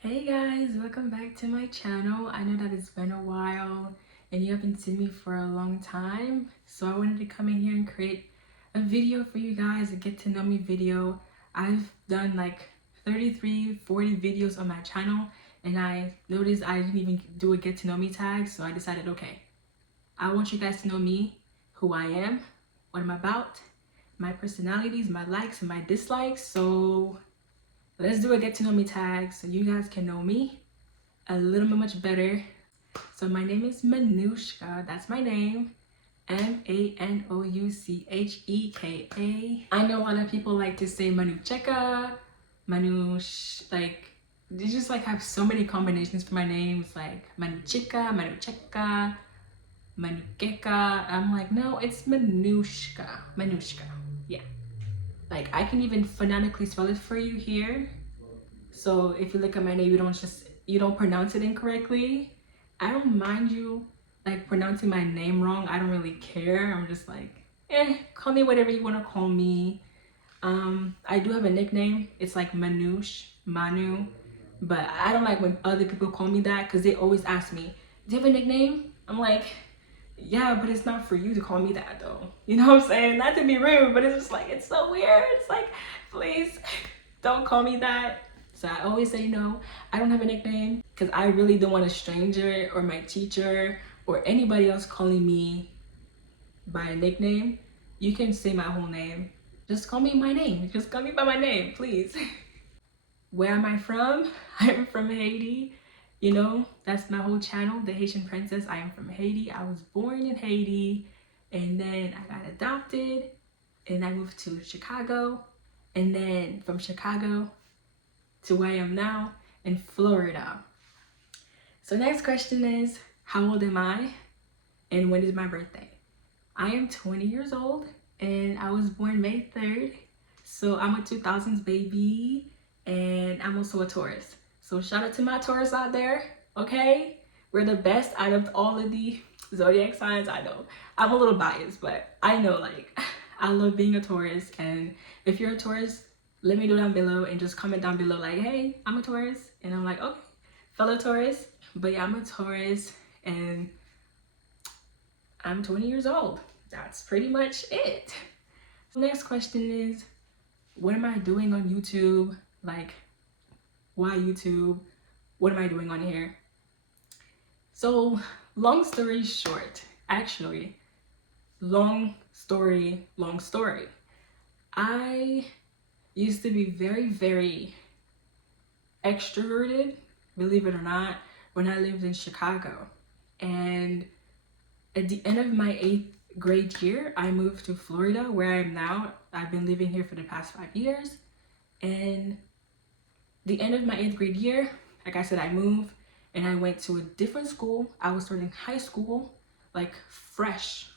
Hey guys, welcome back to my channel. I know that it's been a while and you haven't seen me for a long time, so I wanted to come in here and create a video for you guys, a get to know me video. I've done like 40 videos on my channel, and I noticed I didn't even do a get to know me tag, so I decided, okay, I want you guys to know me, who I am, what I'm about, my personalities, my likes and my dislikes. So let's do a get to know me tag so you guys can know me a little bit much better. So my name is Manushka. That's my name. Manoucheka. I know a lot of people like to say Manucheka, Manush, like they just like have so many combinations for my names, like Manuchika, Manucheka, Manukeka. I'm like, no, it's Manushka. Manushka. Yeah. Like I can even phonetically spell it for you here. So if you look at my name, you don't pronounce it incorrectly. I don't mind you like pronouncing my name wrong. I don't really care. I'm just like, call me whatever you want to call me. I do have a nickname. It's like Manoush, Manu, but I don't like when other people call me that because they always ask me, do you have a nickname? I'm like, yeah, but it's not for you to call me that though. You know what I'm saying? Not to be rude, but it's just like, it's so weird. It's like, please don't call me that. So I always say no, I don't have a nickname because I really don't want a stranger or my teacher or anybody else calling me by a nickname. You can say my whole name. Just call me my name. Just call me by my name, please. Where am I from? I'm from Haiti. You know, that's my whole channel, The Haitian Princess. I am from Haiti. I was born in Haiti, and then I got adopted, and I moved to Chicago, and then from Chicago to where I am now in Florida. So next question is, how old am I and when is my birthday? I am 20 years old and I was born May 3rd. So I'm a 2000s baby and I'm also a Taurus. So shout out to my Taurus out there, okay? We're the best out of all of the zodiac signs. I know I'm a little biased, but I know like I love being a Taurus. And if you're a Taurus, let me know down below and just comment down below like, hey, I'm a Taurus. And I'm like, okay, fellow Taurus. But yeah, I'm a Taurus and I'm 20 years old. That's pretty much it. So next question is, what am I doing on YouTube? Like, why YouTube? What am I doing on here? So long story short, actually, long story. I used to be very extroverted, believe it or not, when I lived in Chicago. And at the end of my 8th grade year, I moved to Florida, where I am now. I've been living here for the past 5 years. And the end of my 8th grade year, like I said, I moved and I went to a different school. I was starting high school, like fresh.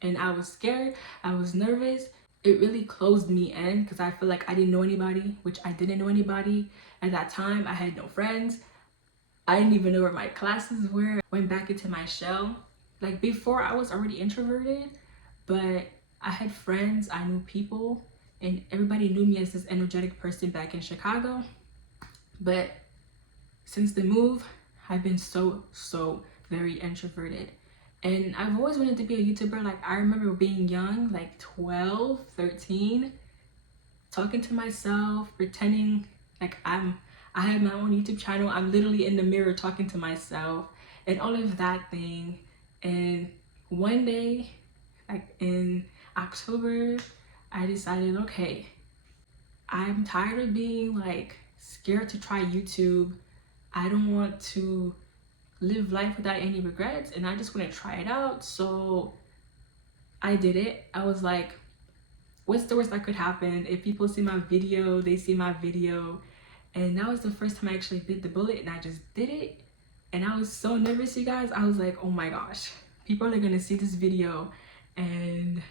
And I was scared, I was nervous. It really closed me in because I feel like I didn't know anybody, which I didn't know anybody. At that time, I had no friends. I didn't even know where my classes were. I went back into my shell. Like before, I was already introverted, but I had friends, I knew people, and everybody knew me as this energetic person back in Chicago. But since the move, I've been so very introverted. And I've always wanted to be a YouTuber. Like I remember being young, like 12, 13, talking to myself, pretending like I have my own YouTube channel. I'm literally in the mirror talking to myself and all of that thing. And one day, like in October, I decided, okay, I'm tired of being like scared to try YouTube. I don't want to live life without any regrets and I just want to try it out. So I did it. I was like, what's the worst that could happen? If people see my video, they see my video. And that was the first time I actually bit the bullet and I just did it. And I was so nervous, you guys. I was like, oh my gosh, people are gonna see this video. And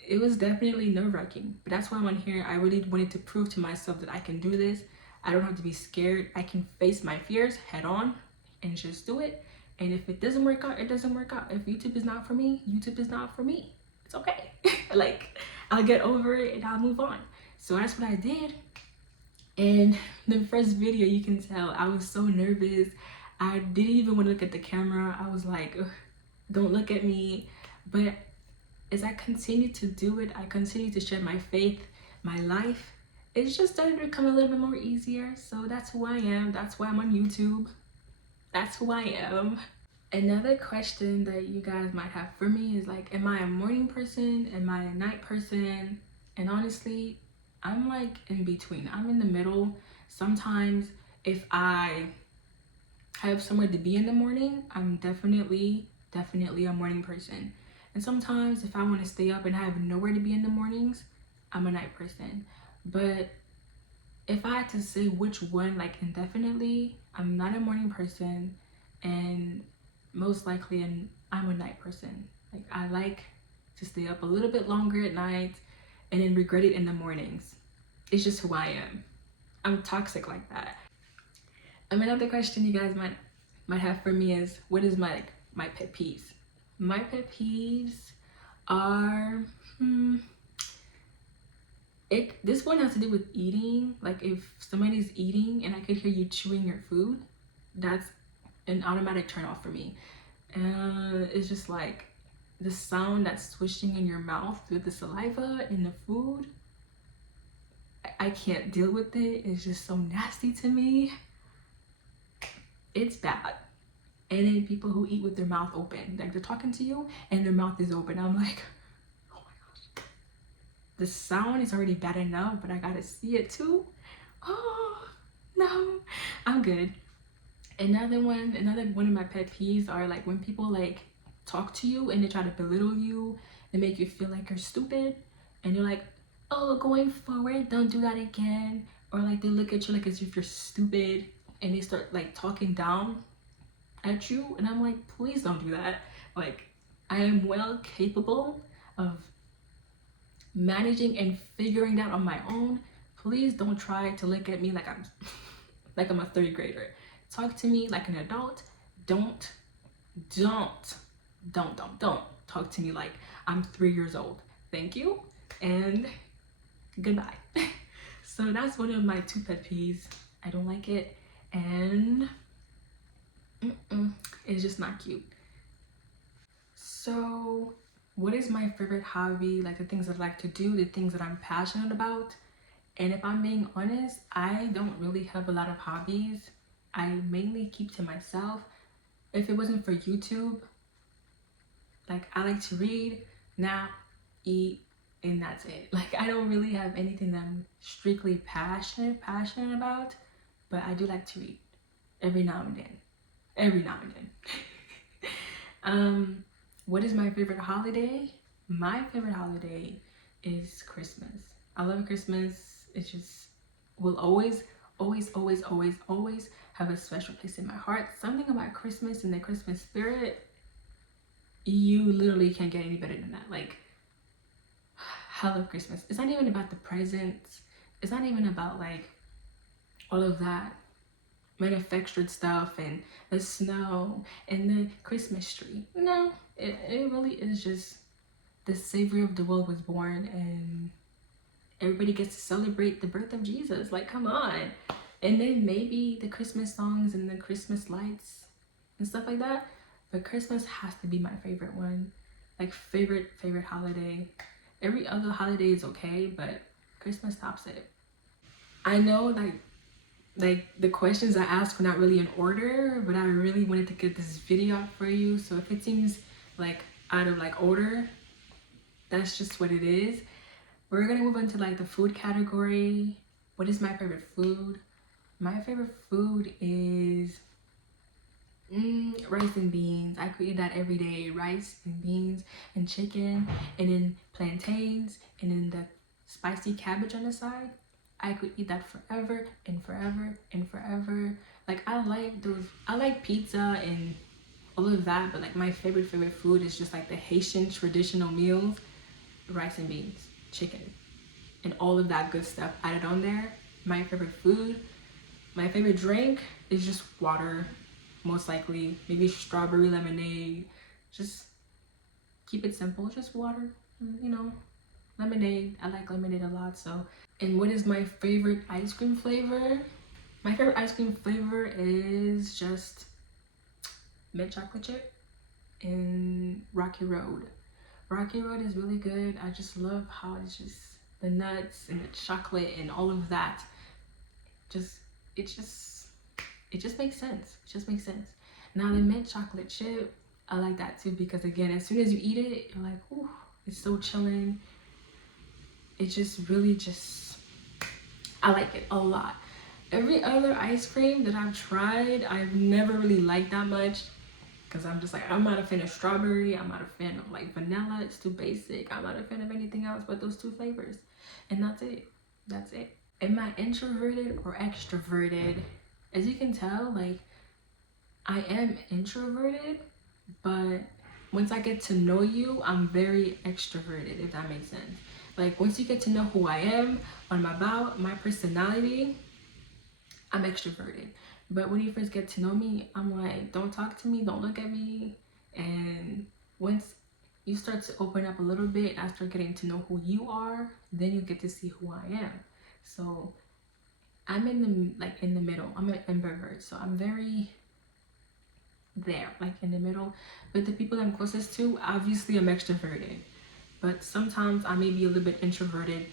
it was definitely nerve-wracking, but that's why I'm on here. I really wanted to prove to myself that I can do this. I don't have to be scared. I can face my fears head on and just do it. And if it doesn't work out, it doesn't work out. If YouTube is not for me, YouTube is not for me. It's okay. Like, I'll get over it and I'll move on. So that's what I did. And the first video, you can tell I was so nervous. I didn't even want to look at the camera. I was like, ugh, don't look at me. But as I continued to do it, I continued to share my faith, my life. It's just started to become a little bit more easier. So that's who I am. That's why I'm on YouTube. That's who I am. Another question that you guys might have for me is like, am I a morning person? Am I a night person? And honestly, I'm like in between. I'm in the middle. Sometimes if I have somewhere to be in the morning, I'm definitely a morning person. And sometimes if I want to stay up and I have nowhere to be in the mornings, I'm a night person. But if I had to say which one, like indefinitely, I'm not a morning person, and most likely I'm a night person. Like I like to stay up a little bit longer at night and then regret it in the mornings. It's just who I am. I'm toxic like that. Another question you guys might have for me is, what is my pet peeves? My pet peeves are this one has to do with eating. Like if somebody's eating and I could hear you chewing your food, that's an automatic turn off for me. It's just like the sound that's swishing in your mouth with the saliva in the food. I can't deal with it. It's just so nasty to me. It's bad. And then people who eat with their mouth open, like they're talking to you and their mouth is open. I'm like, oh my gosh. The sound is already bad enough, but I gotta see it too. Oh no, I'm good. Another one of my pet peeves are like when people like talk to you and they try to belittle you and make you feel like you're stupid, and you're like, oh, going forward, don't do that again. Or like they look at you like as if you're stupid and they start like talking down at you, and I'm like, please don't do that. Like I am well capable of managing and figuring that on my own. Please don't try to look at me like I'm like I'm a third grader. Talk to me like an adult. Don't talk to me like I'm 3 years old. Thank you and goodbye. So that's one of my 2 pet peeves. I don't like it, and it's just not cute. So what is my favorite hobby? Like the things I like to do, the things that I'm passionate about. And if I'm being honest, I don't really have a lot of hobbies. I mainly keep to myself. If it wasn't for YouTube, like I like to read, nap, eat, and that's it. Like I don't really have anything that I'm strictly passionate about, but I do like to read every now and then. What is my favorite holiday? My favorite holiday is Christmas. I love Christmas. It just will always have a special place in my heart. Something about Christmas and the Christmas spirit, you literally can't get any better than that. Like, I love Christmas. It's not even about the presents. It's not even about like all of that manufactured stuff and the snow and the Christmas tree. No, it really is just the Savior of the world was born, and everybody gets to celebrate the birth of Jesus. Like, come on. And then maybe the Christmas songs and the Christmas lights and stuff like that. But Christmas has to be my favorite one. Like favorite holiday. Every other holiday is okay, but Christmas tops it. I know like the questions I asked were not really in order, but I really wanted to get this video out for you. So if it seems like out of like order, that's just what it is. We're gonna move on to like the food category. What is my favorite food? My favorite food is rice and beans. I could eat that every day. Rice and beans and chicken, and then plantains, and then the spicy cabbage on the side. I could eat that forever and forever and forever. Like I like pizza and all of that, but like my favorite food is just like the Haitian traditional meals, rice and beans, chicken, and all of that good stuff added on there. My favorite food. My favorite drink is just water, most likely. Maybe strawberry lemonade. Just keep it simple, just water, you know. lemonade. I like lemonade a lot. So, and what is my favorite ice cream flavor? My favorite ice cream flavor is just mint chocolate chip and Rocky Road. Rocky Road is really good. I just love how it's just the nuts and the chocolate and all of that. It just makes sense. It just makes sense. Now the mint chocolate chip, I like that too because again, as soon as you eat it, you're like, ooh, it's so chilling. It just really I like it a lot. Every other ice cream that I've tried, I've never really liked that much because I'm just like, I'm not a fan of strawberry. I'm not a fan of like vanilla. It's too basic. I'm not a fan of anything else but those two flavors. And that's it. That's it. Am I introverted or extroverted? As you can tell, like, I am introverted, but once I get to know you, I'm very extroverted, if that makes sense. Like, once you get to know who I am, what I'm about, my personality, I'm extroverted. But when you first get to know me, I'm like, don't talk to me, don't look at me. And once you start to open up a little bit, I start getting to know who you are, then you get to see who I am. So I'm in the middle. I'm an ambivert, so I'm very there, like in the middle. But the people I'm closest to, obviously I'm extroverted. But sometimes I may be a little bit introverted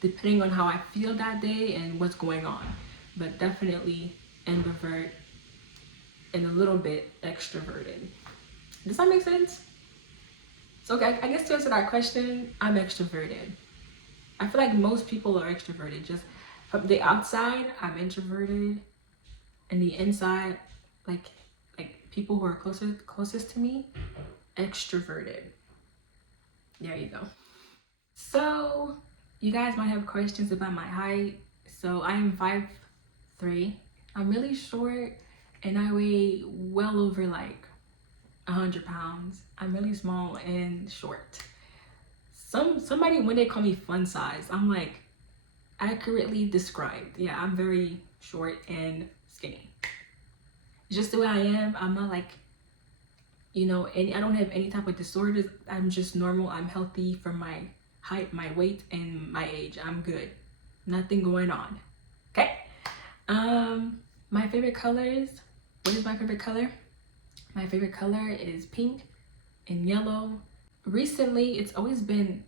depending on how I feel that day and what's going on. But definitely ambivert and a little bit extroverted. Does that make sense? So I guess to answer that question, I'm extroverted. I feel like most people are extroverted. Just from the outside, I'm introverted. And the inside, like people who are closest to me, extroverted. There you go. So you guys might have questions about my height. So I am 5'3". I'm really short and I weigh well over like 100 pounds. I'm really small and short. Somebody when they call me fun size, I'm like accurately described. Yeah, I'm very short and skinny. Just the way I am. I'm not like, you know, I don't have any type of disorders. I'm just normal. I'm healthy for my height, my weight, and my age. I'm good. Nothing going on. Okay. My favorite colors. What is my favorite color? My favorite color is pink and yellow. Recently, it's always been,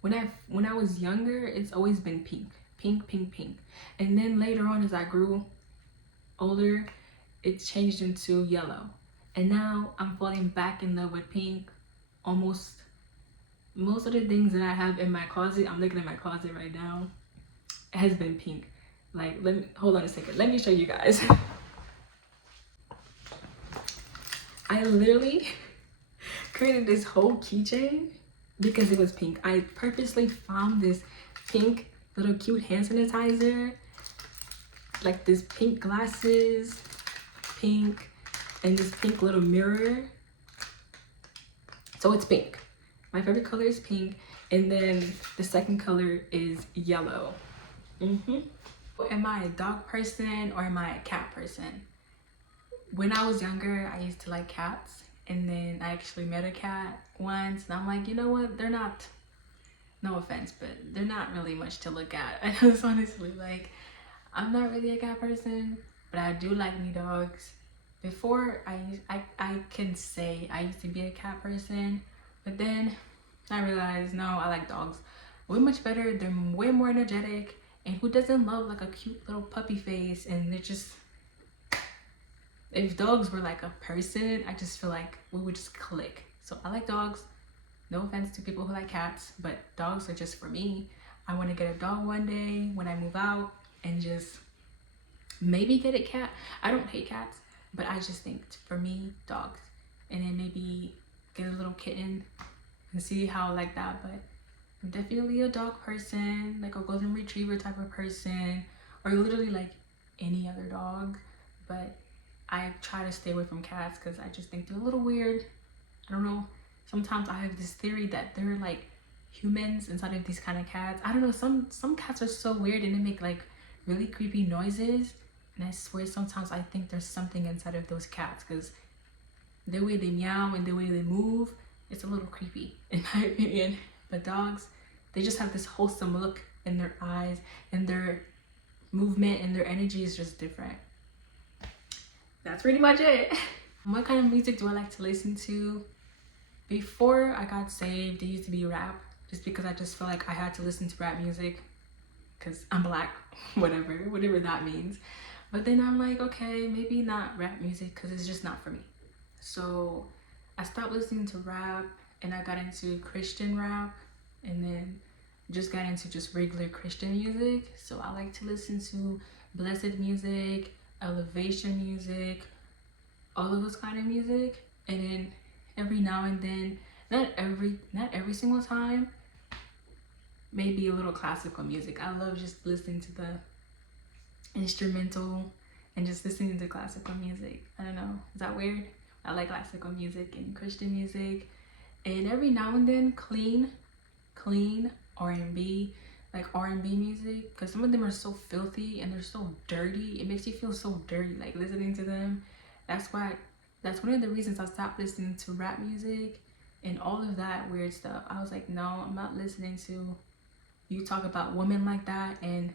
when I was younger, it's always been pink. Pink, pink, pink. And then later on, as I grew older, it changed into yellow. And now I'm falling back in love with pink. Most of the things that I have in my closet, I'm looking at my closet right now, it has been pink. Like, hold on a second. Let me show you guys. I literally created this whole keychain because it was pink. I purposely found this pink little cute hand sanitizer, like this pink glasses, pink, and this pink little mirror. So it's pink. My favorite color is pink, and then the second color is yellow. Am I a dog person or am I a cat person? When I was younger, I used to like cats, and then I actually met a cat once, and I'm like, you know what? They're not, no offense, but they're not really much to look at. I was honestly like, I'm not really a cat person, but I do like me dogs. Before, I can say I used to be a cat person, but then I realized, no, I like dogs way much better. They're way more energetic, and who doesn't love like a cute little puppy face? And they're just, if dogs were like a person, I just feel like we would just click. So I like dogs. No offense to people who like cats, but dogs are just for me. I want to get a dog one day when I move out and just maybe get a cat. I don't hate cats, but I just think for me, dogs. And then maybe get a little kitten and see how I like that. But I'm definitely a dog person, like a golden retriever type of person, or literally like any other dog. But I try to stay away from cats because I just think they're a little weird. I don't know. Sometimes I have this theory that they're like humans inside of these kind of cats. I don't know. Some cats are so weird and they make like really creepy noises. And I swear sometimes I think there's something inside of those cats because the way they meow and the way they move, it's a little creepy in my opinion. But dogs, they just have this wholesome look in their eyes, and their movement and their energy is just different. That's pretty much it. What kind of music do I like to listen to? Before I got saved, it used to be rap, just because I just felt like I had to listen to rap music because I'm black, whatever that means. But then I'm like, okay, maybe not rap music because it's just not for me. So I stopped listening to rap and I got into Christian rap, and then just got into just regular Christian music. So I like to listen to blessed music, elevation music, all of those kind of music. And then every now and then, not every single time, maybe a little classical music. I love just listening to the instrumental and just listening to classical music. I don't know, is that weird? I like classical music and Christian music, and every now and then clean R&B, like R&B music, because some of them are so filthy and they're so dirty. It makes you feel so dirty, like listening to them. That's one of the reasons I stopped listening to rap music and all of that weird stuff. I was like, no, I'm not listening to you talk about women like that, and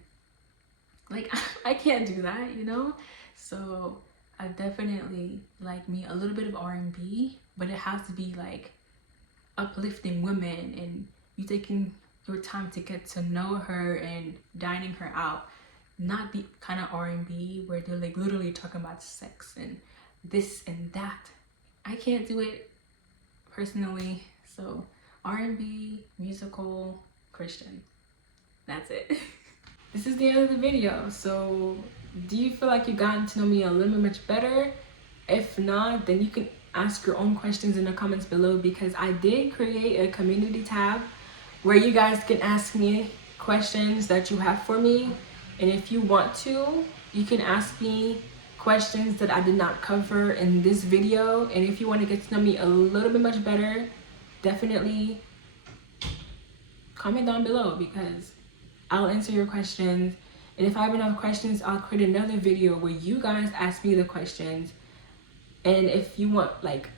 like I can't do that, you know? So I definitely like me a little bit of R&B, but it has to be like uplifting women and you taking your time to get to know her and dining her out. Not the kind of R&B where they're like literally talking about sex and this and that. I can't do it personally. So R&B, musical, Christian. That's it. This is the end of the video. So do you feel like you've gotten to know me a little bit much better? If not, then you can ask your own questions in the comments below, because I did create a community tab where you guys can ask me questions that you have for me. And if you want to, you can ask me questions that I did not cover in this video. And if you want to get to know me a little bit much better, definitely comment down below, because I'll answer your questions. And if I have enough questions, I'll create another video where you guys ask me the questions. And if you want like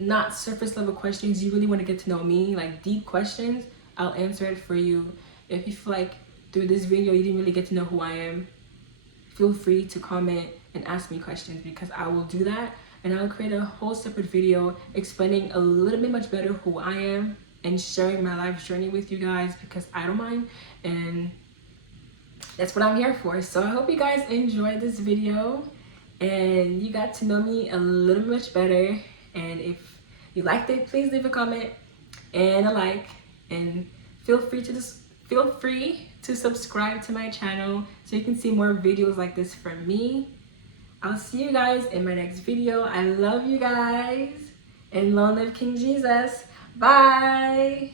not surface level questions, you really want to get to know me, like deep questions, I'll answer it for you. If you feel like through this video you didn't really get to know who I am, feel free to comment and ask me questions, because I will do that. And I'll create a whole separate video explaining a little bit much better who I am and sharing my life journey with you guys, because I don't mind, and that's what I'm here for. So I hope you guys enjoyed this video and you got to know me a little much better. And if you liked it, please leave a comment and a like, and feel free to subscribe to my channel so you can see more videos like this from me. I'll see you guys in my next video. I love you guys, and long live King Jesus. Bye.